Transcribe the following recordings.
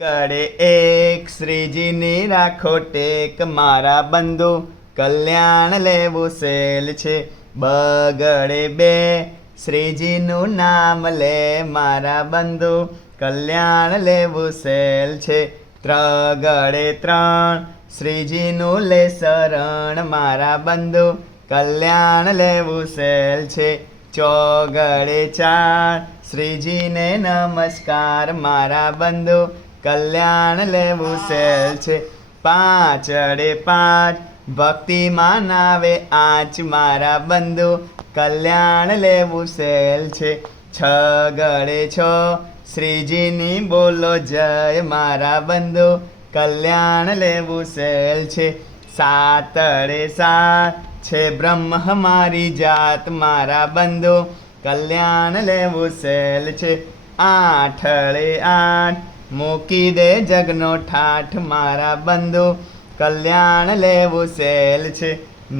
કરે એક શ્રીજીની રાખો ટેક મારા બંધુ કલ્યાણ લેવું સહેલ છે. બગડે બે શ્રીજીનું નામ લે મારા બંધુ કલ્યાણ લેવું સહેલ છે. ત્રગડે ત્રણ શ્રીજીનું લે શરણ મારા બંધુ કલ્યાણ લેવું સહેલ છે. ચોગડે ચાર શ્રીજીને નમસ્કાર મારા બંધુ કલ્યાણ લેવું સહેલ છે. પાંચડે પાંચ ભક્તિમાં આવે આંચ મારા બંધુ કલ્યાણ લેવું સહેલ છે. છગડે છ શ્રીજીની બોલો જય મારા બંધુ કલ્યાણ લેવું સહેલ છે. સાતડે સાત છે બ્રહ્મ મારી જાત મારા બંધુ કલ્યાણ લેવું સહેલ છે. આઠડે આઠ મૂકી દે જગનો ઠાઠ મારા બંધુ કલ્યાણ લેવું સહેલ છે.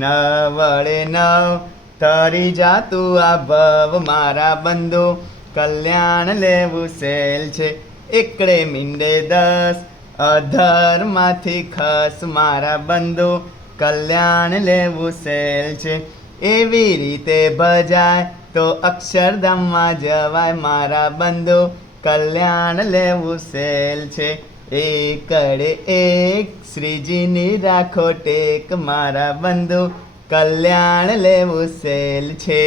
નવડે નવ તરી જાતું આ ભવ મારા બંધુ કલ્યાણ લેવું સહેલ છે. એકડે મીંડે દસ અધરમાંથી ખસ મારા બંધુ કલ્યાણ લેવું સહેલ છે. એવી રીતે ભજાય તો અક્ષરધામમાં જવાય મારા બંધુ કલ્યાણ લેવું સહેલ છે. એકડે એક શ્રીજીની રાખો ટેક મારા બંધુ કલ્યાણ લેવું સહેલ છે.